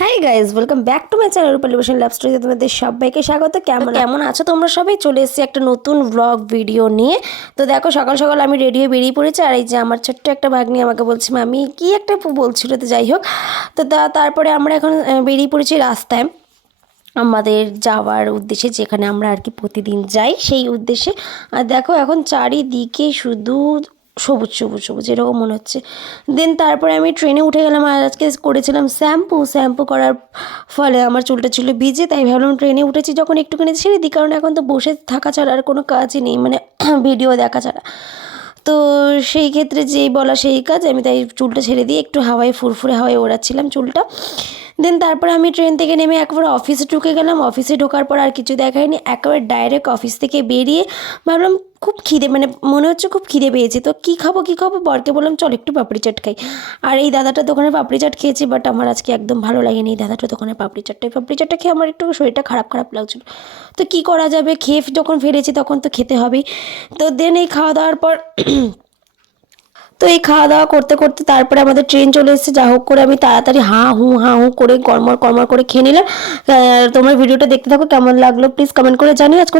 High guys, welcome back to my channel Rupali বসেন love স্টোরিতে তোমাদের সবাইকে স্বাগত। কেমন আছো তোমরা সবাই? চলে এসেছি একটা নতুন ব্লগ ভিডিও নিয়ে। তো দেখো, সকাল সকাল আমি রেডি হয়ে বেরিয়ে পড়েছি। আর এই যে আমার ছোট্ট একটা ভাগ্নি আমাকে বলছে আমি কি একটা বলছিল, তো যাই হোক। তো তারপরে আমরা এখন বেরিয়ে পড়েছি রাস্তায় আমাদের যাওয়ার উদ্দেশ্যে, যেখানে আমরা আর কি প্রতিদিন যাই সেই উদ্দেশ্যে। আর দেখো এখন চারিদিকে শুধু সবুজ সবুজ সবুজ এরকম মনে হচ্ছে। দেন তারপরে আমি ট্রেনে উঠে গেলাম। আর আজকে করেছিলাম শ্যাম্পু করার ফলে আমার চুলটা ছিল ভিজে, তাই ভাবলাম ট্রেনে উঠেছি যখন একটুখানি ছেড়ে দিই, কারণ এখন তো বসে থাকা ছাড়া আর কোনো কাজই নেই, মানে ভিডিও দেখা ছাড়া। তো সেই ক্ষেত্রে যেই বলা সেই কাজ, আমি তাই চুলটা ছেড়ে দিয়ে একটু হাওয়ায় ফুরফুরে হাওয়ায় ওড়াচ্ছিলাম চুলটা। দেন তারপরে আমি ট্রেন থেকে নেমে একবার অফিসে ঢুকে গেলাম। অফিসে ঢোকার পর আর কিছু দেখায়নি, একেবারে ডাইরেক্ট অফিস থেকে বেরিয়ে ভাবলাম খুব খিদে, মানে মনে হচ্ছে খুব খিদে পেয়েছে। তো কী খাবো বরকে বললাম চল একটু পাপড়ি চাট খাই। আর এই দাদাটার দোকানে পাপড়ি চাট খেয়েছি, বাট আমার আজকে একদম ভালো লাগেনি এই দাদাটার দোকানে পাপড়ি চাটটা খেয়ে আমার একটু শরীরটা খারাপ খারাপ লাগছিল। তো কী করা যাবে, খেয়ে যখন ফিরেছি তখন তো খেতে হবেই। তো দেন এই খাওয়া দাওয়ার পর তো এই খাওয়া দাওয়া করতে করতে তারপরে আমাদের ট্রেন চলে এসেছে। যা হোক করে আমি তাড়াতাড়ি হাঁ হুঁ করে কর্মর করে খেয়ে নিলাম। তোমরা ভিডিওটা দেখতে থাকো, কেমন লাগলো প্লিজ কমেন্ট করে জানিও। আজকে